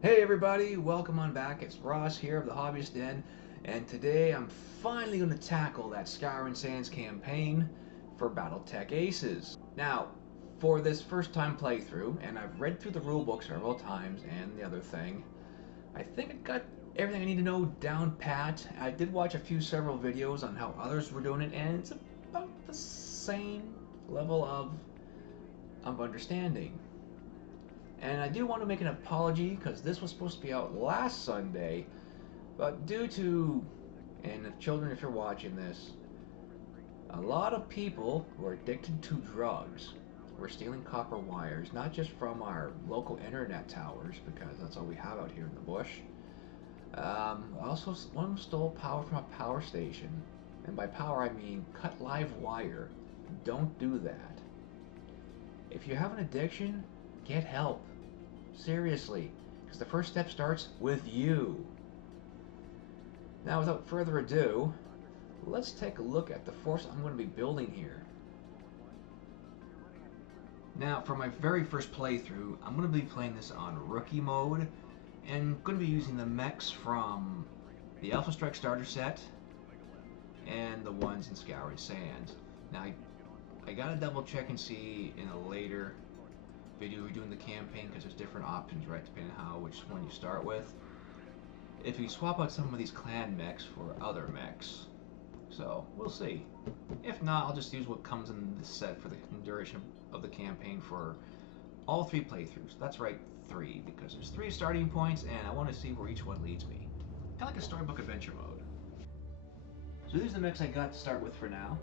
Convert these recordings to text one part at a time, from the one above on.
Hey everybody, welcome on back. It's Ross here of the Hobbyist Den, and today I'm finally going to tackle that Scouring Sands campaign for BattleTech ACES. Now, for this first time playthrough, and I've read through the rulebook several times and the other thing, I think I got everything I need to know down pat. I did watch several videos on how others were doing it, and it's about the same level of understanding. And I do want to make an apology because this was supposed to be out last Sunday, but due to, and if children, if you're watching this, a lot of people who are addicted to drugs were stealing copper wires, not just from our local internet towers, because that's all we have out here in the bush. Also, one of them stole power from a power station. And by power, I mean cut live wire. Don't do that. If you have an addiction, get help. Seriously, because the first step starts with you. Now, without further ado, let's take a look at the force I'm going to be building here. Now, for my very first playthrough, I'm going to be playing this on rookie mode, and going to be using the mechs from the Alpha Strike starter set and the ones in Scouring Sands. Now, I gotta double check and see in a later video we're doing the campaign, because there's different options, right, depending on which one you start with, if you swap out some of these clan mechs for other mechs. So we'll see. If not, I'll just use what comes in the set for the duration of the campaign for all 3 playthroughs. That's right, 3, because there's 3 starting points and I want to see where each one leads me, kind of like a storybook adventure mode. So these are the mechs I got to start with for now.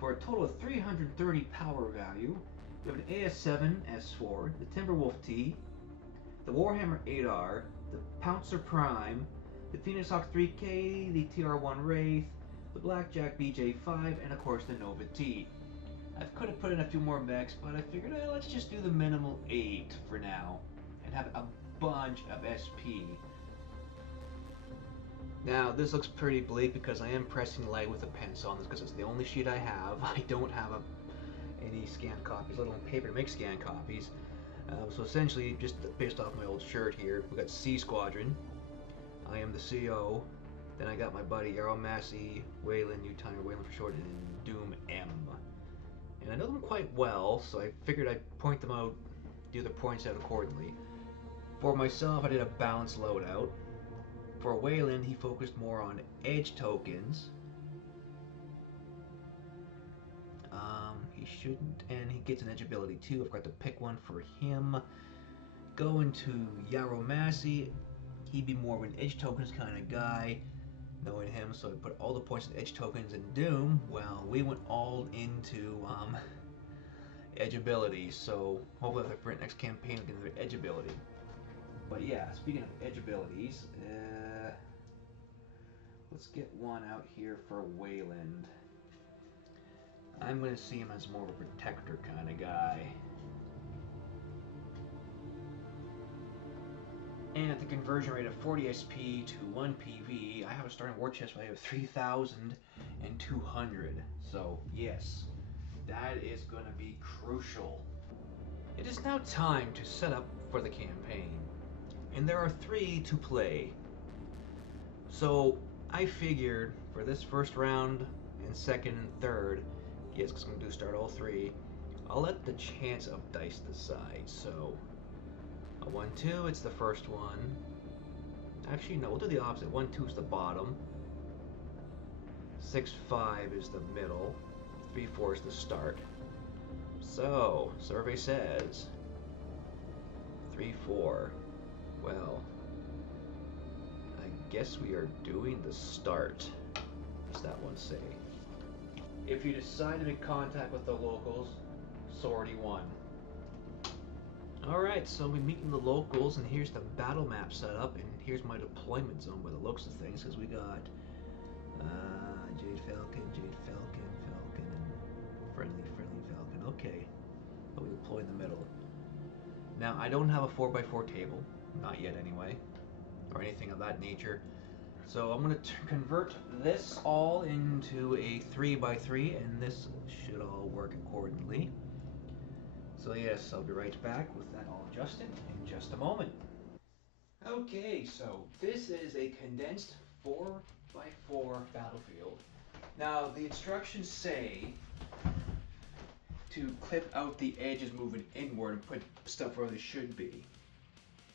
For a total of 330 power value, we have an AS7 S4, the Timberwolf T, the Warhammer 8R, the Pouncer Prime, the Phoenix Hawk 3K, the TR1 Wraith, the Blackjack BJ5, and of course the Nova T. I could have put in a few more mechs, but I figured let's just do the minimal 8 for now and have a bunch of SP. Now this looks pretty bleak because I am pressing leg with a pencil on this because it's the only sheet I have. I don't have any scanned copies, let alone paper to make scanned copies. So essentially, just based off my old shirt here, we got C Squadron. I am the CO. Then I got my buddy Arrow Massey, Wayland, Utah, or Wayland for short, and Doom M. And I know them quite well, so I figured I'd point them out, do the points out accordingly. For myself, I did a balanced loadout. For Wayland, he focused more on edge tokens. He shouldn't, and he gets an edge ability too. I've got to pick one for him. Going to Yarrow Massey, he'd be more of an edge tokens kind of guy, knowing him, so I put all the points in edge tokens. In Doom, well, we went all into edge abilities, so hopefully for the next campaign we'll get another edge ability. But yeah, speaking of edge abilities, let's get one out here for Wayland. I'm going to see him as more of a protector kind of guy. And at the conversion rate of 40 SP to 1 PV, I have a starting war chest value of 3,200. So yes, that is going to be crucial. It is now time to set up for the campaign. And there are 3 to play. So I figured for this first round and second and third, yes, because I'm going to start all 3, I'll let the chance of dice decide. So a 1-2, it's the first one. Actually, no, we'll do the opposite. 1-2 is the bottom. 6-5 is the middle. 3-4 is the start. So, survey says 3-4. Well, I guess we are doing the start. What's that one say? If you decide to make contact with the locals, Sortie 1. Alright, so we meet in the locals, and here's the battle map set up, and here's my deployment zone by the looks of things, because we got Jade Falcon, and friendly Falcon. Okay, but we deploy in the middle. Now, I don't have a 4x4 table, not yet anyway, or anything of that nature. So I'm going to convert this all into a 3x3, and this should all work accordingly. So yes, I'll be right back with that all adjusted in just a moment. Okay, so this is a condensed 4x4 battlefield. Now, the instructions say to clip out the edges moving inward and put stuff where they should be.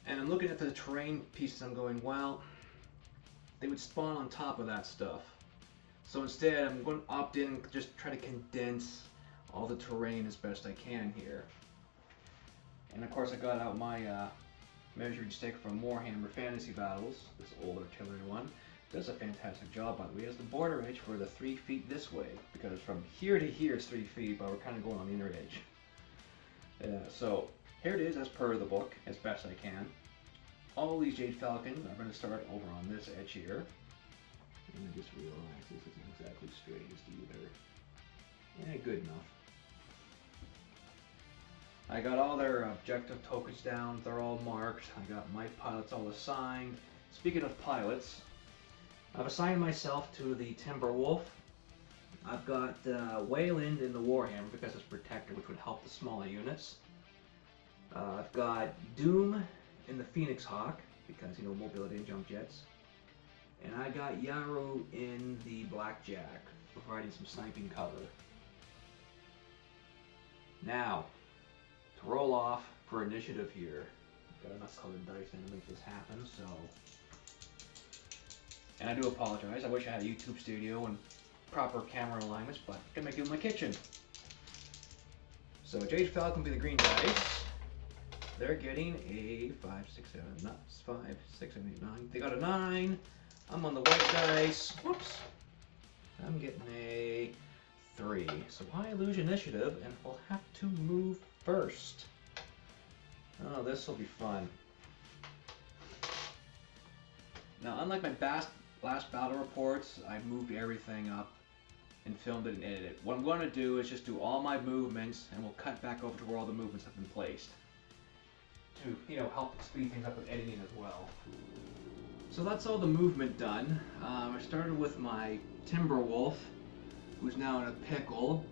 And I'm looking at the terrain pieces, I'm going, well, they would spawn on top of that stuff. So instead, I'm going to opt in and just try to condense all the terrain as best I can here. And of course, I got out my measuring stick from Warhammer Fantasy Battles, this old artillery one. Does a fantastic job, by the way. It has the border edge for the 3 feet this way, because from here to here it's 3 feet, but we're kind of going on the inner edge. So here it is as per the book, as best I can. All these Jade Falcons, I'm going to start over on this edge here. And I just realized this isn't exactly straightest either. Yeah, good enough. I got all their objective tokens down, they're all marked. I got my pilots all assigned. Speaking of pilots, I've assigned myself to the Timberwolf. I've got Wayland in the Warhammer because it's Protector, which would help the smaller units. I've got Doom in the Phoenix Hawk because, you know, mobility and jump jets. And I got Yaru in the Blackjack, providing some sniping cover. Now, to roll off for initiative here. Got enough colored dice to make this happen, so. And I do apologize. I wish I had a YouTube studio and proper camera alignments, but I'm gonna make it in my kitchen. So Jade Falcon will be the green dice. They're getting a 5, 6, 7, not 5, 6, 7, 8, 9. They got a 9. I'm on the white dice. Whoops. I'm getting a 3. So I lose initiative and we'll have to move first. Oh, this will be fun. Now, unlike my last battle reports, I moved everything up and filmed it and edited it. What I'm going to do is just do all my movements, and we'll cut back over to where all the movements have been placed to, you know, help speed things up with editing as well. So that's all the movement done. I started with my Timberwolf, who's now in a pickle,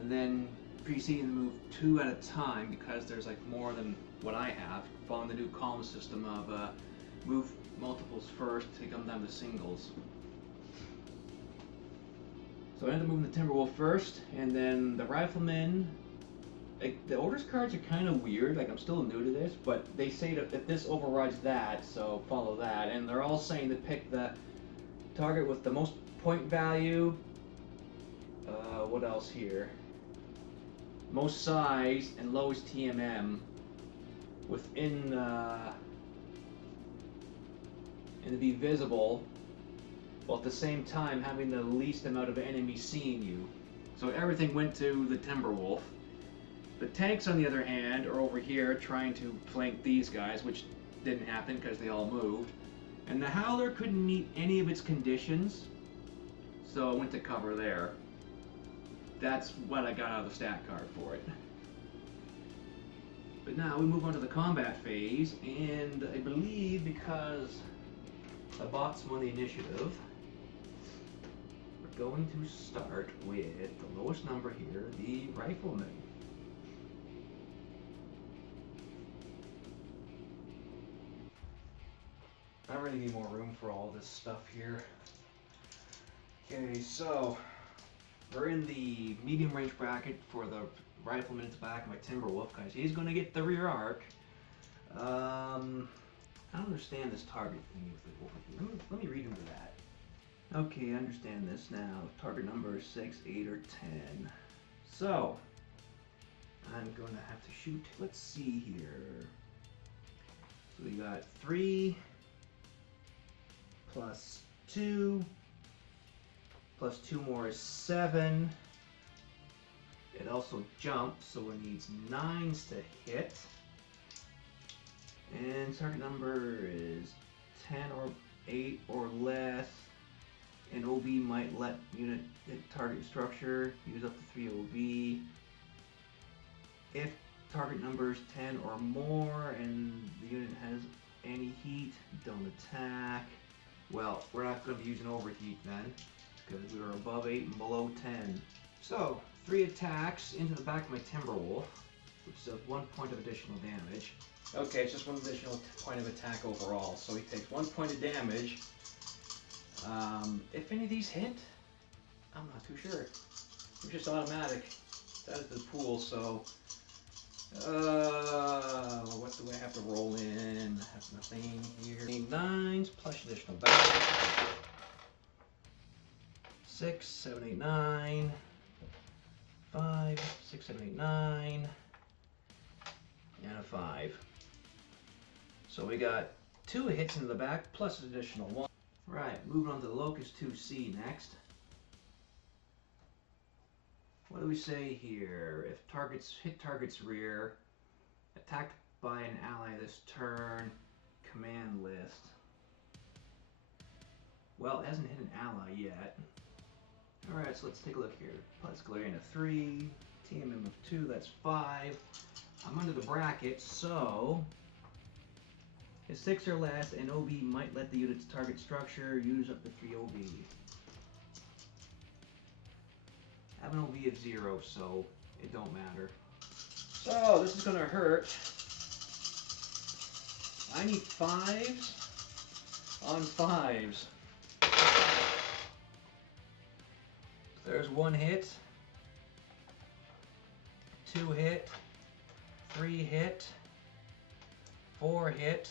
and then proceeding to move 2 at a time because there's like more than what I have, following the new column system of move multiples first to come down to singles. So I ended up moving the Timberwolf first, and then the Rifleman. Like, the orders cards are kind of weird, like I'm still new to this, but they say that this overrides that, so follow that. And they're all saying to pick the target with the most point value. What else here? Most size and lowest TMM within and to be visible, while at the same time having the least amount of enemies seeing you. So everything went to the Timberwolf. The tanks, on the other hand, are over here trying to flank these guys, which didn't happen because they all moved. And the Howler couldn't meet any of its conditions, so I went to cover there. That's what I got out of the stat card for it. But now we move on to the combat phase, and I believe because the bots won the initiative, we're going to start with the lowest number here, the Rifleman. I really need more room for all this stuff here. Okay, so we're in the medium range bracket for the Rifleman at the back of my Timberwolf, because he's going to get the rear arc. I don't understand this target thing over here. Let me read into that. Okay, I understand this now. Target number is 6, 8, or 10. So, I'm going to have to shoot. Let's see here. So we got 3 plus 2 plus 2 more is 7. It also jumps, so it needs 9s to hit. And target number is 10 or 8 or less. And OB might let unit hit target structure, use up to 3 OB. If target number is 10 or more and the unit has any heat, don't attack. Well, we're not going to be using overheat then, because we were above 8 and below 10. So, 3 attacks into the back of my Timberwolf. which is 1 point of additional damage. Okay, it's just 1 additional point of attack overall, so he takes 1 point of damage. If any of these hit, I'm not too sure. It's just automatic. That is the pool, so... what do I have to roll in? I have nothing here. 9s plus additional back. 6, 7, 8, 9. 5, 6, 7, 8, 9. And a 5. So we got 2 hits into the back plus an additional 1. Right, moving on to the Locust 2C next. What do we say here? If targets hit target's rear, attacked by an ally this turn, command list. Well, it hasn't hit an ally yet. Alright, so let's take a look here. Plus Galarian of 3, TMM of 2, that's 5. I'm under the bracket, so it's 6 or less, and OB might let the unit's target structure use up to 3 OB. I have an OB of 0, so it don't matter. So this is gonna hurt. I need 5s on 5s. There's 1 hit, 2 hit, 3 hit, 4 hit,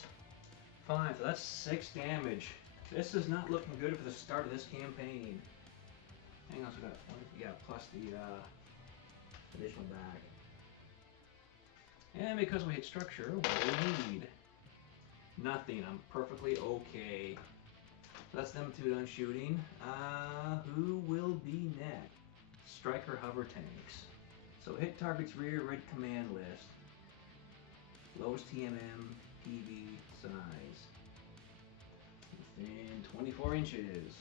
5. So that's 6 damage. This is not looking good for the start of this campaign. Hang on, so we got 1, yeah, plus the additional back. And because we hit structure, what do we need? Nothing. I'm perfectly okay. That's them 2 done shooting. Who will be next? Striker hover tanks. So hit target's rear, red command list. Lowest TMM, PV, size. Within 24 inches.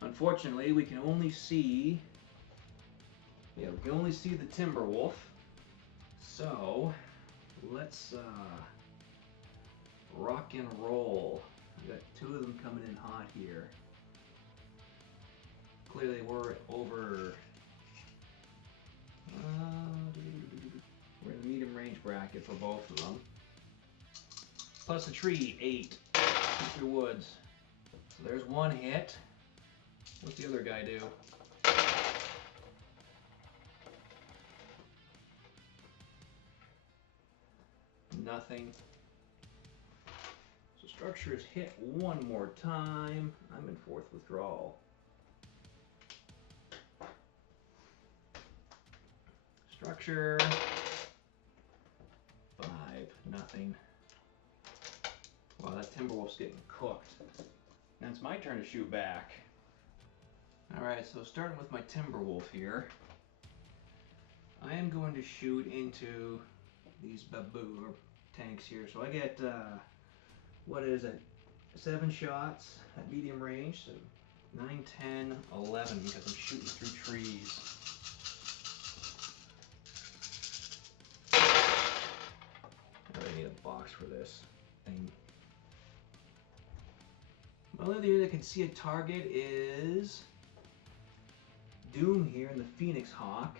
Unfortunately, we can only see... Yeah, we can only see the Timberwolf. So, let's rock and roll. We got 2 of them coming in hot here. Clearly we're over... we're in the medium range bracket for both of them. Plus a tree, 8. Mr. Woods. So there's 1 hit. What's the other guy do? Nothing. So structure is hit 1 more time. I'm in 4th withdrawal. Structure. 5. Nothing. Wow, that Timberwolf's getting cooked. Now it's my turn to shoot back. Alright, so starting with my Timberwolf here. I am going to shoot into these baboon tanks here. So I get, what is it? 7 shots at medium range. So 9, 10, 11 because I'm shooting through trees. I really need a box for this thing. The only other unit that can see a target is Doom here in the Phoenix Hawk.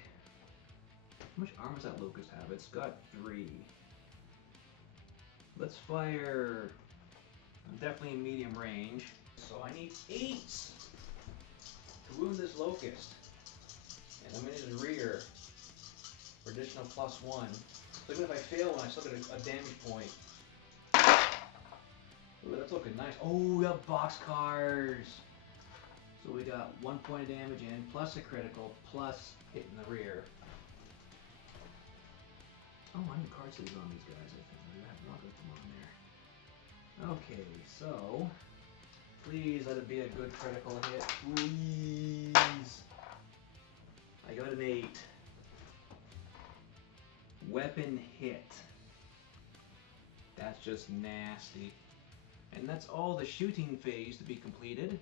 How much armor does that Locust have? It's got 3. Let's fire. I'm definitely in medium range. So I need 8s to wound this Locust. And I'm in his rear for additional +1. So even if I fail one, I still get a damage point. Ooh, that's looking nice. Oh, we got boxcars. So we got 1 point of damage in, plus a critical, plus hitting the rear. Oh, I need card sleeves on these guys, I think. I have not got them on there. Okay, so please let it be a good critical hit. Please. I got an 8. Weapon hit. That's just nasty. And that's all the shooting phase to be completed.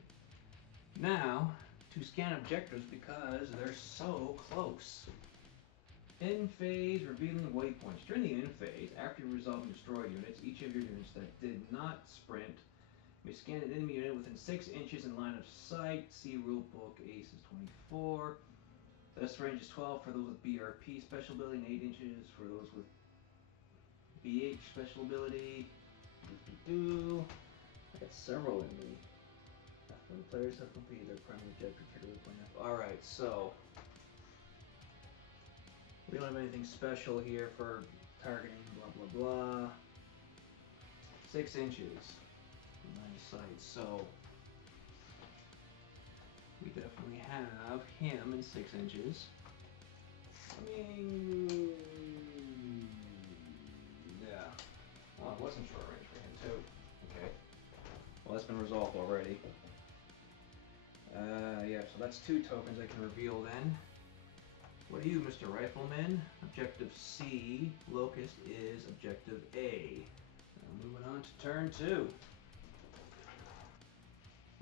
Now, to scan objectives because they're so close. End phase, revealing waypoints. During the end phase, after you resolve and destroy units, each of your units that did not sprint may scan an enemy unit within 6 inches in line of sight. See Rulebook ACES 24. This range is 12 for those with BRP special ability and 8 inches for those with BH special ability. I got several in me. When players have completed their primary objective, trigger the point. Alright, so we don't have anything special here for targeting, blah blah blah. 6 inches. Line of sight, so we definitely have him in 6 inches. I mean, yeah. Well, it wasn't short range for him too. Okay. Well, that's been resolved already. Yeah, so that's 2 tokens I can reveal then. What are you, Mr. Rifleman? Objective C, Locust is Objective A. Now moving on to turn 2.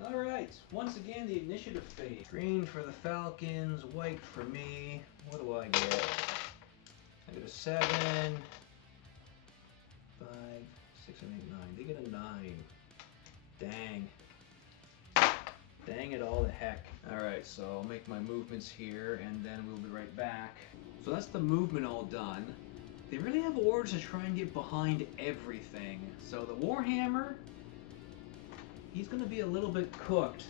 Alright, once again the initiative phase. Green for the Falcons, white for me. What do I get? I get a 7, 5, 6, and 8, 9. They get a 9. Dang. Dang it all to heck. Alright, so I'll make my movements here and then we'll be right back. So that's the movement all done. They really have orders to try and get behind everything. So the Warhammer, he's going to be a little bit cooked.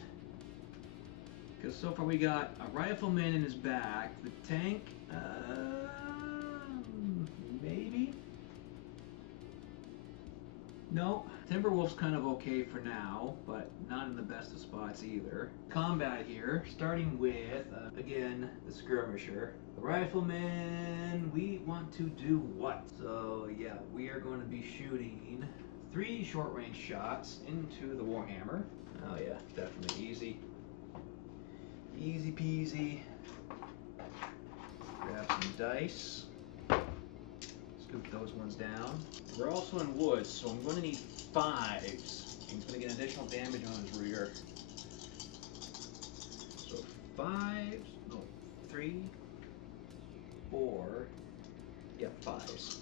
Because so far we got a rifleman in his back, the tank, maybe? No. Timberwolf's kind of okay for now, but not in the best of spots either. Combat here, starting with, again, the skirmisher. The rifleman, we want to do what? So yeah, we are going to be shooting 3 short-range shots into the Warhammer. Oh yeah, definitely easy. Easy peasy. Grab some dice. Scoop those ones down. We're also in woods, so I'm going to need 5s. He's going to get additional damage on his rear. So 5s, no, 3, 4, yeah, 5s.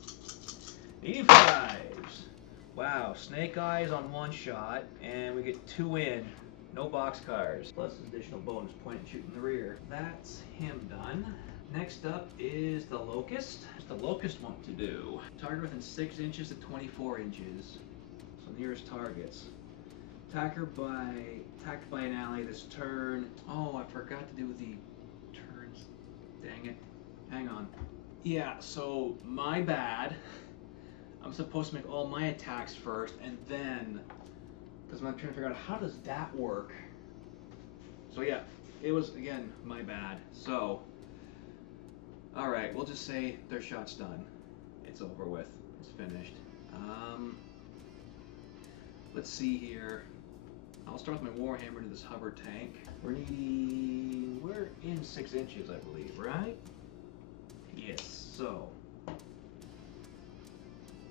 Needing 5s. Wow, snake eyes on 1 shot, and we get 2 in. No boxcars. Plus additional bonus point and shoot in the rear. That's him done. Next up is the Locust. What's the Locust want to do? Target within 6 inches to 24 inches. So nearest targets. Attacked by an ally this turn. Oh, I forgot to do the turns. Dang it. Hang on. Yeah, so my bad. I'm supposed to make all my attacks first and then, because I'm trying to figure out how does that work. So yeah, it was, again, my bad. So alright, we'll just say their shot's done. It's over with. It's finished. Let's see here. I'll start with my Warhammer to this hover tank. We're in 6 inches, I believe, right? Yes, so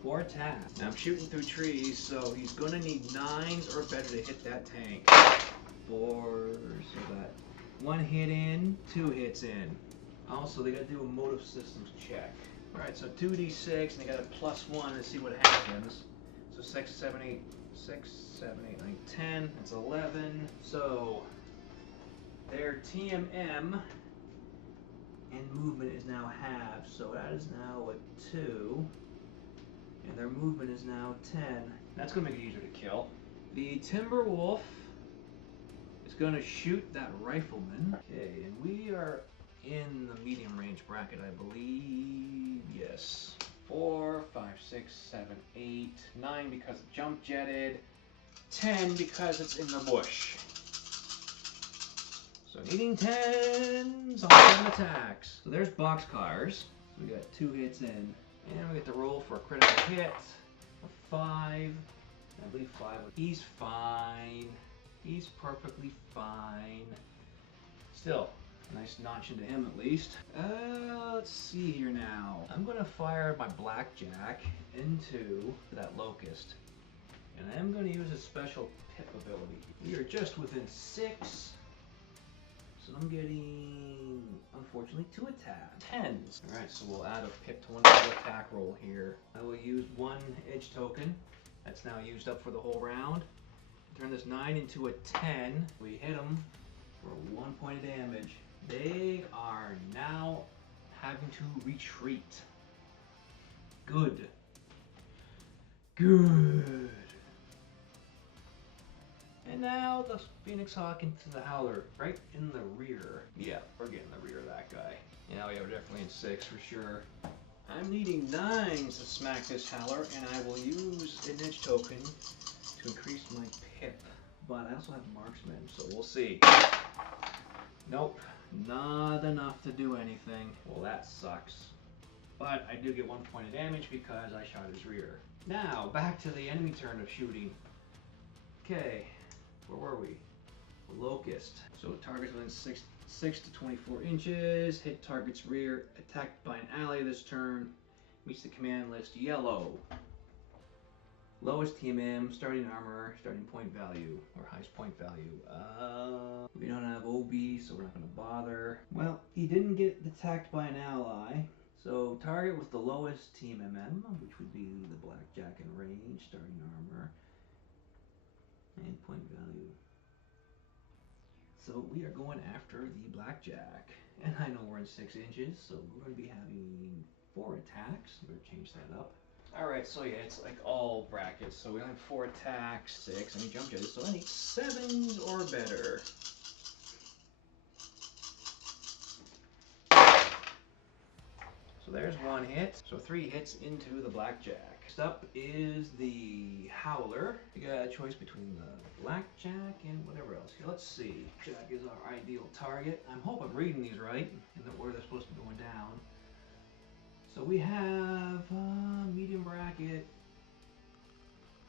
4 attacks. Now I'm shooting through trees, so he's gonna need 9s or better to hit that tank. 4, so that 1 hit in, 2 hits in. Also, they gotta do a motive systems check. Alright, so 2d6, and they got a +1 to see what happens. So 6, 7, 8, 9, 10, that's 11. So their TMM and movement is now halved, so that is now a 2. And their movement is now 10. That's gonna make it easier to kill. The Timberwolf is gonna shoot that rifleman. Okay, and we are in the medium range bracket, I believe. Yes. 4, 5, 6, 7, 8, 9 because it jump jetted, 10 because it's in the bush. So needing 10s on 7 attacks. So there's boxcars. So we got 2 hits in. And we get to roll for a critical hit. A 5. I believe 5. He's fine. He's perfectly fine. Still, a nice notch into him at least. Let's see here now. I'm going to fire my blackjack into that Locust. And I'm going to use a special pip ability. We are just within 6. So I'm getting, unfortunately, 2 attacks. 10s. Alright, so we'll add a pip to one attack roll here. I will use 1 edge token. That's now used up for the whole round. Turn this 9 into a 10. We hit him for 1 point of damage. They are now having to retreat. Good. Good. And now the Phoenix Hawk into the Howler, right in the rear. Yeah, we're getting the rear of that guy. Yeah, we are definitely in 6 for sure. I'm needing 9s to smack this Howler, and I will use an edge token to increase my pip. But I also have Marksman, so we'll see. Nope, not enough to do anything. Well, that sucks. But I do get 1 point of damage because I shot his rear. Now, back to the enemy turn of shooting. Okay, where were we? Locust. So targets within 6 to 24 inches, hit target's rear, attacked by an ally this turn, meets the command list yellow. Lowest TMM, starting armor, starting point value, or highest point value. We don't have OB, so we're not going to bother. Well, he didn't get attacked by an ally. So target with the lowest TMM, which would be the blackjack in range, starting armor, and point value. So we are going after the blackjack. And I know we're in 6 inches, so we're going to be having 4 attacks. Better change that up. Alright, so yeah, it's like all brackets. So we only have 4 attacks, 6, I need jump judges, so I need 7s or better. So there's 1 hit. So 3 hits into the blackjack. Next up is the Howler. You got a choice between the blackjack and whatever else. Here, let's see. Jack is our ideal target. I hope I'm reading these right and that where they're supposed to be going down. So we have medium bracket,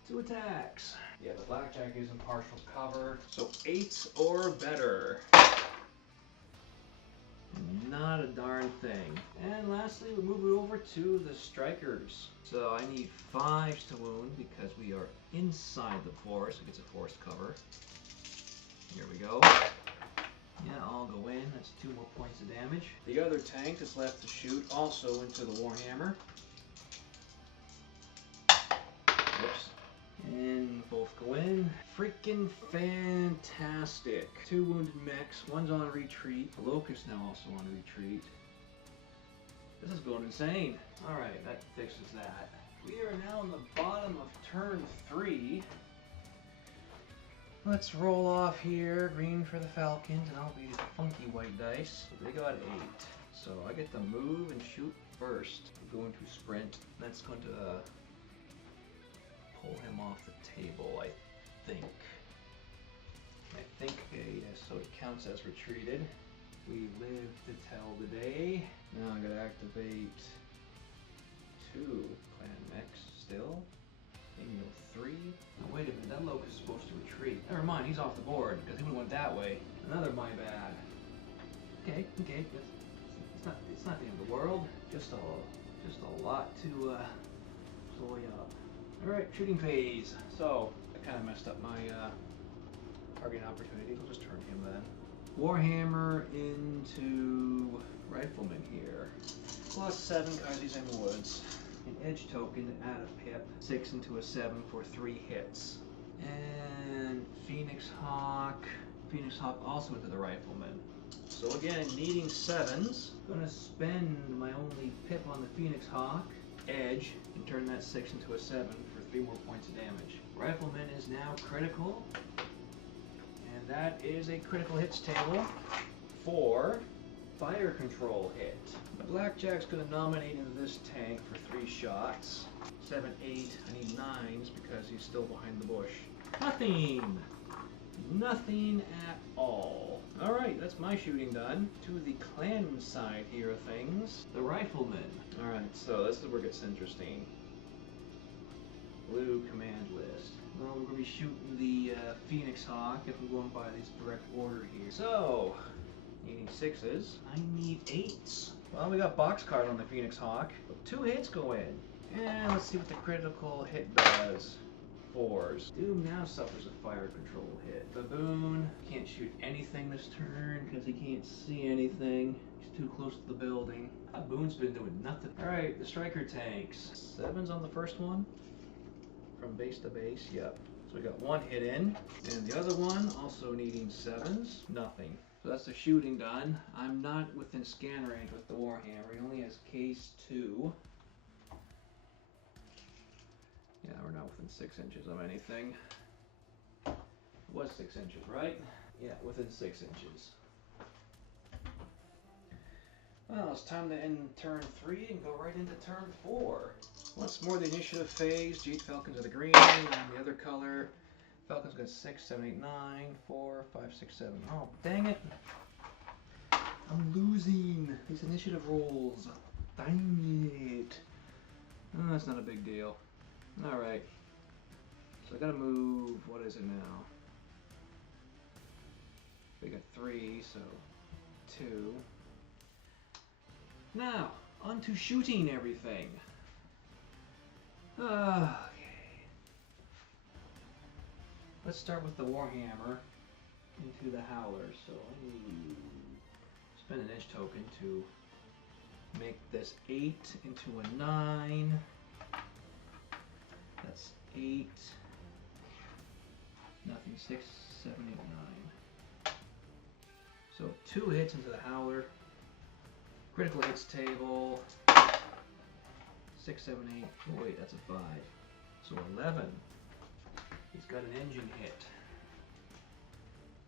2 attacks. Yeah, the blackjack is in partial cover. So 8s or better. Not a darn thing. And lastly, we move it over to the strikers. So I need 5s to wound because we are inside the forest. It gets a forest cover. Here we go. Yeah, I'll go in. That's 2 more points of damage. The other tank is left to shoot also into the Warhammer. Whoops. And both go in. Freaking fantastic. 2 wounded mechs. One's on retreat. The Locust now also on retreat. This is going insane. Alright, that fixes that. We are now in the bottom of turn 3. Let's roll off here. Green for the Falcons, and I'll be the funky white dice. So they got 8. So I get to move and shoot first. I'm going to sprint. That's going to pull him off the table, I think. Okay, yes, so it counts as retreated. We live to tell the day. Now I'm going to activate 2 clan mechs still. Maybe no 3. Oh, wait a minute, that Locust is supposed to retreat. Never mind, he's off the board because he would have went that way. Another my bad. Okay, it's not the end of the world. Just a lot to slow you up. Alright, shooting phase. So, I kind of messed up my target opportunity. We'll just turn him then. Warhammer into Rifleman here. Plus 7 because he's in woods. An edge token to add a pip. 6 into a 7 for 3 hits. And Phoenix Hawk. Phoenix Hawk also into the Rifleman. So again, needing 7s. Gonna spend my only pip on the Phoenix Hawk. Edge, and turn that 6 into a 7 for 3 more points of damage. Rifleman is now critical. And that is a critical hits table for fire control hit. The Blackjack's going to nominate into this tank for 3 shots. 7, 8, I need 9s because he's still behind the bush. Nothing! Nothing at all. Alright, that's my shooting done. To the clan side here of things. The Rifleman. Alright, so this is where it gets interesting. Blue command list. Well, we're going to be shooting the Phoenix Hawk if we're going by this direct order here. So, needing 6s. I need 8s. Well, we got boxcard on the Phoenix Hawk. 2 hits go in. And let's see what the critical hit does. 4s. Doom now suffers a fire control hit. Baboon can't shoot anything this turn because he can't see anything. He's too close to the building. Baboon's been doing nothing. Alright, the striker tanks. 7s on the first one. From base to base, yep. So we got 1 hit in. And the other one also needing 7s. Nothing. So that's the shooting done. I'm not within scan range with the Warhammer. He only has case 2. Yeah, we're not within 6 inches of anything. It was 6 inches, right? Yeah, within 6 inches. Well, it's time to end turn 3 and go right into turn 4. Once more, the initiative phase. Jeet Falcons are the green, and the other color. Falcons got 6, 7, 8, 9, 4, 5, 6, 7. Oh, dang it! I'm losing these initiative rolls. Dang it! Oh, that's not a big deal. All right. So I gotta move. What is it now? We got 3, so 2. Now, on to shooting everything. Okay. Let's start with the Warhammer into the Howler. So spend an inch token to make this 8 into a 9. That's 8. Nothing. 6, 7, 8, 9. So 2 hits into the Howler. Critical hits table. 6, 7, 8. Oh wait, that's a 5. So 11. He's got an engine hit.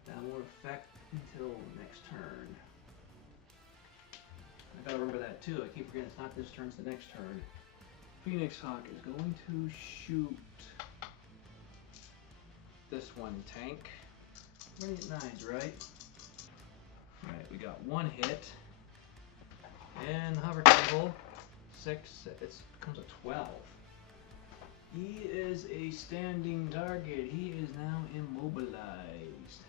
That won't affect until next turn. I gotta remember that too. I keep forgetting it's not this turn, it's the next turn. Phoenix Hawk is going to shoot this one tank. Right at 9s, right? Right, we got 1 hit. And hover table, 6, it becomes a 12. He is a standing target. He is now immobilized.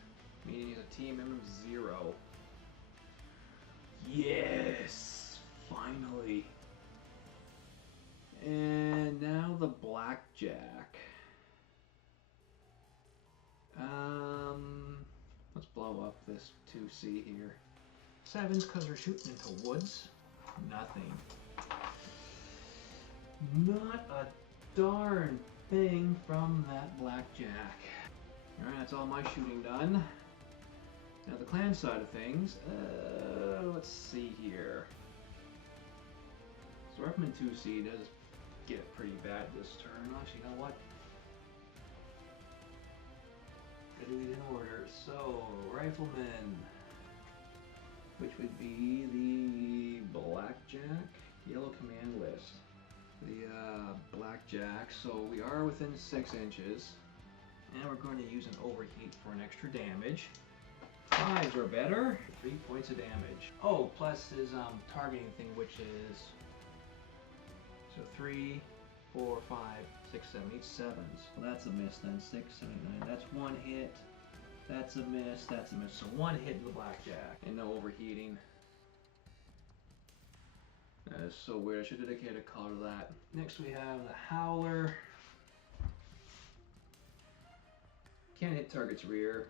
Meaning he's a team member of 0. Yes! Finally. And now the blackjack. Let's blow up this 2C here. 7s because we're shooting into woods. Nothing. Not a darn thing from that blackjack. Alright, that's all my shooting done. Now the clan side of things, let's see here. Swarfman 2C does get it pretty bad this turn. Actually, you know what? Gotta do these in order. So, Rifleman, which would be the blackjack, yellow command list. The blackjack, so we are within 6 inches, and we're going to use an overheat for an extra damage. 5s are better, 3 points of damage. Oh, plus his targeting thing, which is so 3, 4, 5, 6, 7, 8, 7s. Well, that's a miss then. 6, 7, 8, 9. That's 1 hit. That's a miss. That's a miss. So 1 hit in the blackjack, and no overheating. That is so weird. I should dedicate a color to that. Next we have the Howler. Can't hit target's rear.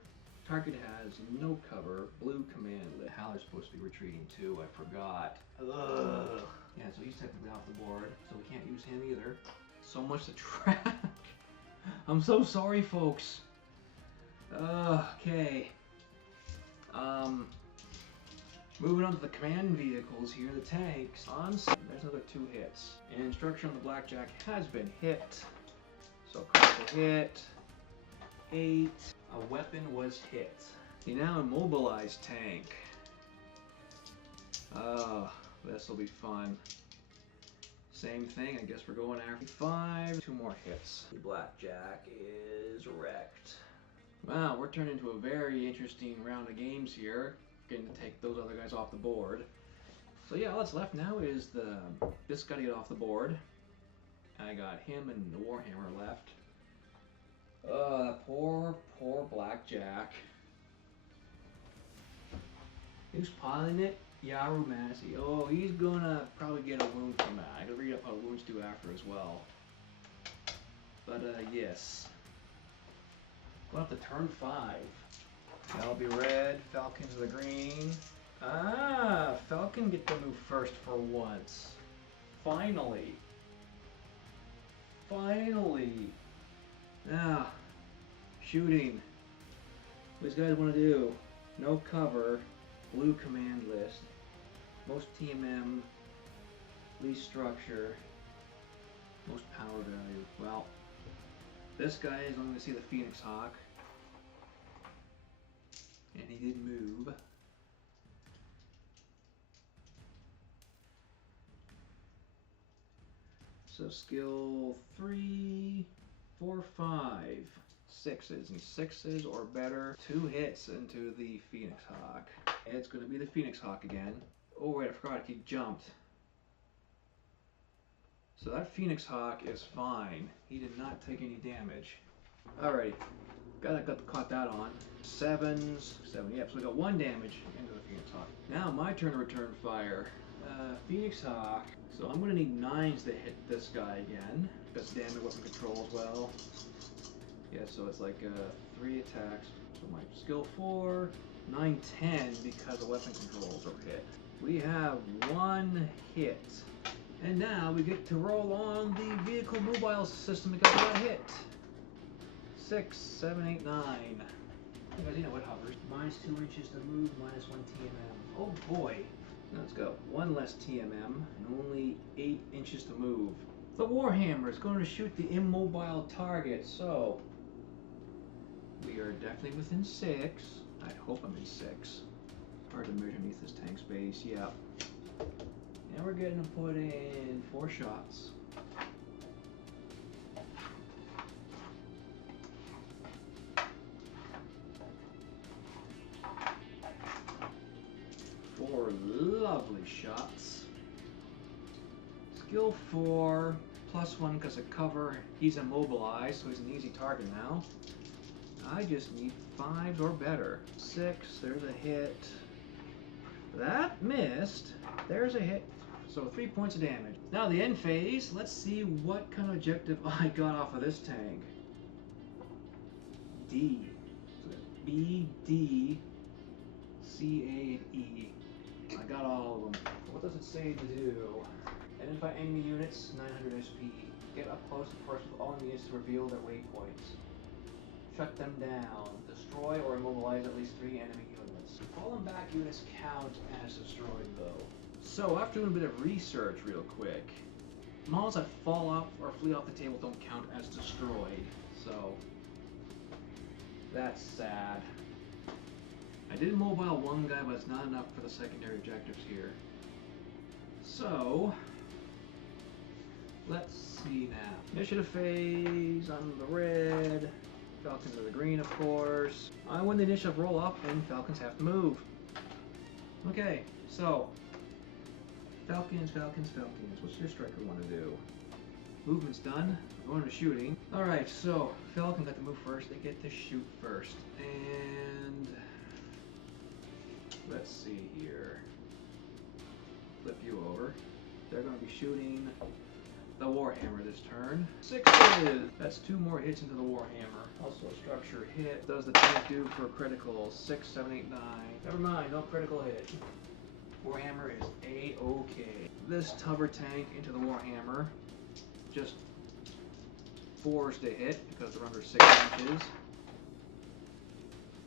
Target has no cover. Blue command list. Howler's supposed to be retreating too. I forgot. Ugh. Yeah, so he's technically off the board, so we can't use him either. So much to track. I'm so sorry, folks. Okay. Moving on to the command vehicles here, the tanks. There's another 2 hits. And structure on the blackjack has been hit. So critical hit. 8. A weapon was hit. The now immobilized tank. This will be fun. Same thing, I guess we're going after 5. 2 more hits. The blackjack is wrecked. Wow, we're turning into a very interesting round of games here. Getting to take those other guys off the board. So yeah, all that's left now is this guy to get off the board. I got him and the Warhammer left. That poor blackjack. Who's piling it? Yaru Massey. Oh, he's gonna probably get a wound from that. I can read up how wounds do after as well. But yes. Going up to turn 5. That'll be red, Falcons are the green. Falcon get to move first for once. Finally. Finally. Now, shooting. What these guys want to do? no cover, blue command list, most TMM, least structure, most power value. Well, this guy is only going to see the Phoenix Hawk, and he did move. So skill 3, 4, 5, 6s, and 6s or better. 2 hits into the Phoenix Hawk. It's going to be the Phoenix Hawk again. Oh wait, I forgot he jumped. So that Phoenix Hawk is fine. He did not take any damage. Alrighty, caught that on. 7s, 7, yep, so we got 1 damage into the Phoenix Hawk. Now my turn to return fire. Phoenix Hawk. So I'm going to need 9s to hit this guy again. That's damage weapon control as well. Yeah, so it's like 3 attacks. So my skill 4, 9, 10 because the weapon controls are hit. We have 1 hit. And now we get to roll on the vehicle mobile system because we got hit. 6, 7, 8, 9. You know what hovers. -2 inches to move, -1 TMM. Oh boy. Let's go. 1 less TMM and only 8 inches to move. The Warhammer is going to shoot the immobile target, so we are definitely within 6. I hope I'm in 6. Hard to measure underneath this tank space, yeah. And we're getting to put in 4 shots. Lovely shots. Skill 4, +1 because of cover. He's immobilized, so he's an easy target now. I just need 5s or better. 6, there's a hit. That missed. There's a hit. So 3 points of damage. Now the end phase, let's see what kind of objective I got off of this tank. D. So B, D, C, A, and E. I got all of them. What does it say to do? Identify enemy units, 900 SP. Get up close and first with all units to reveal their waypoints. Shut them down. Destroy or immobilize at least 3 enemy units. Fallen back units count as destroyed though. So after doing a bit of research real quick, models that fall off or flee off the table don't count as destroyed. So that's sad. I did mobile 1 guy, but it's not enough for the secondary objectives here. So, let's see now. Initiative phase, I'm the red, Falcons are the green, of course. I win the initiative roll up, and Falcons have to move. Okay, so, Falcons, Falcons, Falcons. What's your striker want to do? Movement's done. Going to shooting. Alright, so, Falcon got to move first. They get to shoot first. And let's see here. Flip you over. They're going to be shooting the Warhammer this turn. 6s! That's 2 more hits into the Warhammer. Also structure hit. Does the tank do for critical? 6, 7, 8, 9. Never mind, no critical hit. Warhammer is A-OK. This Tubber tank into the Warhammer. Just 4s to hit because they're under 6 inches.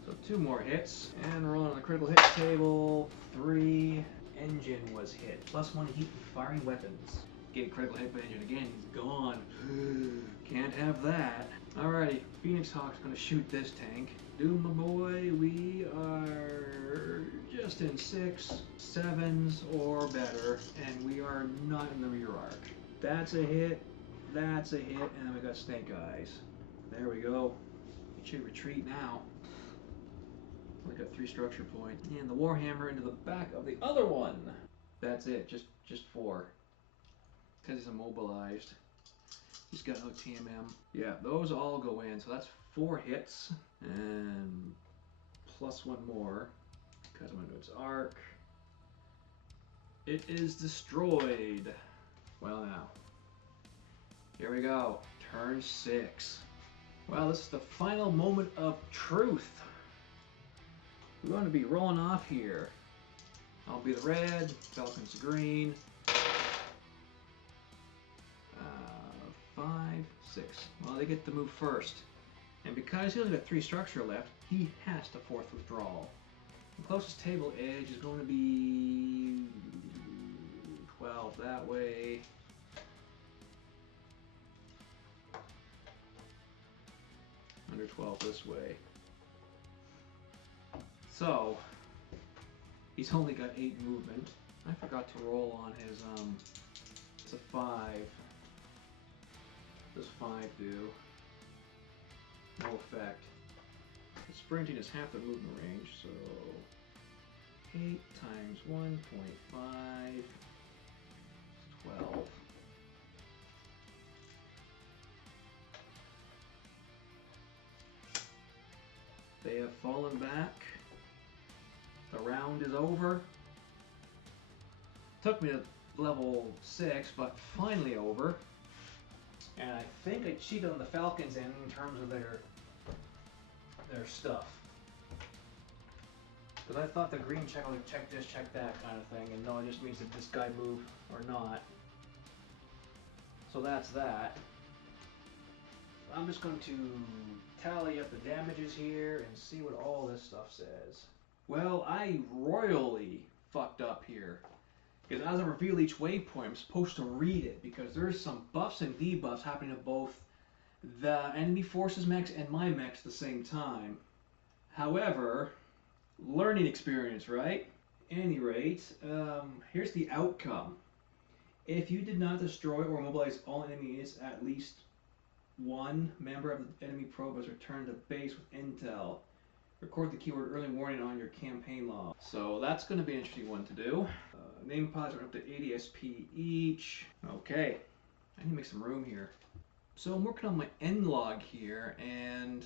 So 2 more hits, and rolling on the critical hit table, 3. Engine was hit, +1 heat and firing weapons. Get critical hit by engine again, he's gone. Can't have that. Alrighty, Phoenix Hawk's gonna shoot this tank. Doom, my boy, we are just in 6, 7s or better, and we are not in the rear arc. That's a hit, and then we got Snake Eyes. There we go. It should retreat now. We got 3 structure points. And the Warhammer into the back of the other one. That's it, just 4. Because he's immobilized. He's got no TMM. Yeah, those all go in, so that's 4 hits. And +1 more. Because I'm into its arc. It is destroyed. Well now. Here we go. Turn 6. Well, this is the final moment of truth. We're going to be rolling off here. I'll be the red, Falcon's the green. 5, 6. Well, they get to move first. And because he only got 3 structure left, he has to 4th withdrawal. The closest table edge is going to be 12 that way. Under 12 this way. So, he's only got 8 movement. I forgot to roll on his, it's a 5. What does 5 do? No effect. The sprinting is half the movement range, so 8 times 1.5 is 12. They have fallen back. The round is over. Took me to level 6, but finally over. And I think I cheated on the Falcons in terms of their stuff. Because I thought the green check like check this, check that kind of thing, and no, it just means that this guy moved or not. So that's that. I'm just going to tally up the damages here and see what all this stuff says. Well, I royally fucked up here. Because as I reveal each waypoint, I'm supposed to read it, because there's some buffs and debuffs happening to both the enemy forces mechs and my mechs at the same time. However, learning experience, right? At any rate, here's the outcome. If you did not destroy or mobilize all enemy units, at least one member of the enemy probe has returned to base with intel. Record the keyword early warning on your campaign log. So that's going to be an interesting one to do. Name pods are up to 80 SP each. Okay, I need to make some room here. So I'm working on my end log here, and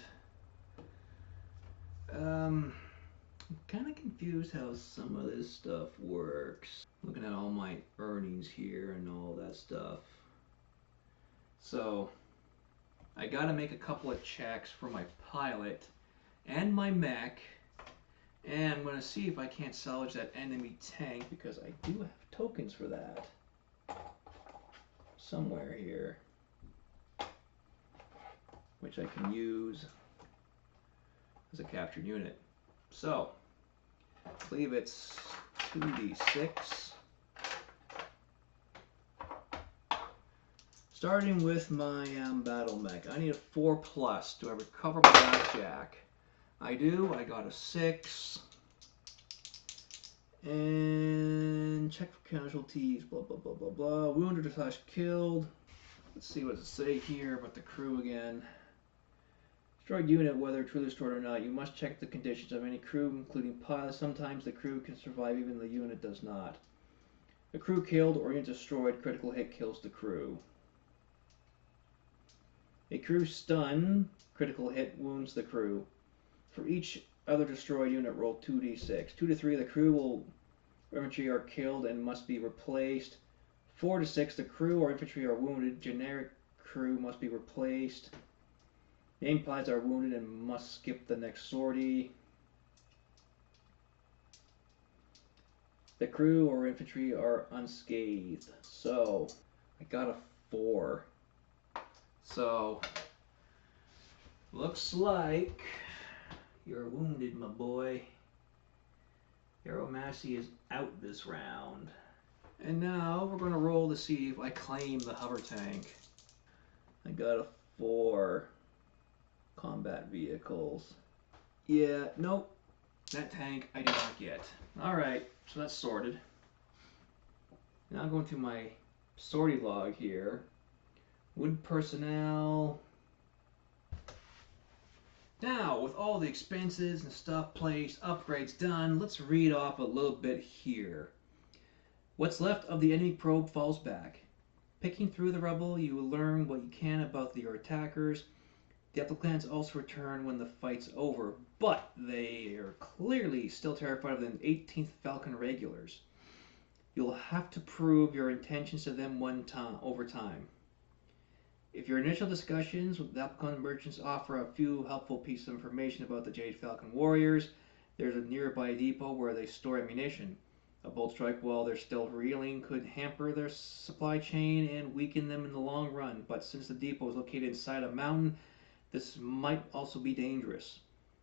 I'm kind of confused how some of this stuff works. Looking at all my earnings here and all that stuff. So I got to make a couple of checks for my pilot and my mech, and I'm going to see if I can't salvage that enemy tank, because I do have tokens for that somewhere here, which I can use as a captured unit. So I believe it's 2d6. Starting with my battle mech, I need a 4+. Do I recover my blackjack? I do. I got a 6. And check for casualties, blah, blah, blah, blah, blah. Wounded / killed. Let's see what it say here about the crew again. Destroyed unit, whether truly destroyed or not. You must check the conditions of any crew, including pilots. Sometimes the crew can survive, even the unit does not. A crew killed or unit destroyed, critical hit kills the crew. A crew stun, critical hit wounds the crew. For each other destroyed unit, roll 2d6. 2 to 3, the crew or infantry are killed and must be replaced. 4 to 6, the crew or infantry are wounded. Generic crew must be replaced. Named pilots are wounded and must skip the next sortie. The crew or infantry are unscathed. So I got a 4. So looks like you're wounded, my boy. Aeromassey is out this round. And now we're going to roll to see if I claim the hover tank. I got a 4. Combat vehicles. Yeah, nope. That tank I did not get. Alright, so that's sorted. Now I'm going to my sortie log here. Wood personnel. Now, with all the expenses and stuff placed, upgrades done, let's read off a little bit here. What's left of the enemy probe falls back. Picking through the rubble, you will learn what you can about your attackers. The Aplha clans also return when the fight's over, but they are clearly still terrified of the 18th Falcon regulars. You'll have to prove your intentions to them over time. If your initial discussions with the Aplha merchants offer a few helpful pieces of information about the Jade Falcon warriors, there's a nearby depot where they store ammunition. A bold strike while they're still reeling could hamper their supply chain and weaken them in the long run, but since the depot is located inside a mountain, this might also be dangerous.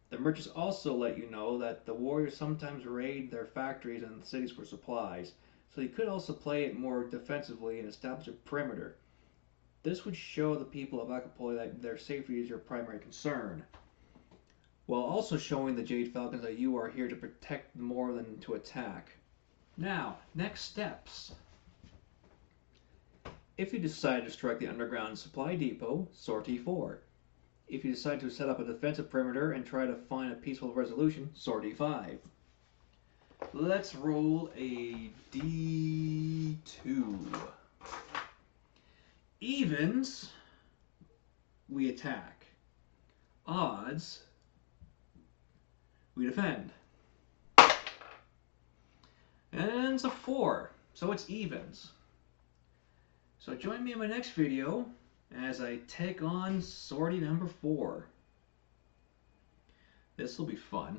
The merchants also let you know that the warriors sometimes raid their factories and cities for supplies, so you could also play it more defensively and establish a perimeter. This would show the people of Aplha that their safety is your primary concern, while also showing the Jade Falcons that you are here to protect more than to attack. Now, next steps. If you decide to strike the underground supply depot, Sortie 4. If you decide to set up a defensive perimeter and try to find a peaceful resolution, Sortie 5. Let's roll a D2. Evens, we attack. Odds, we defend. And it's a 4, so it's evens. So join me in my next video as I take on Sortie number 4. This will be fun.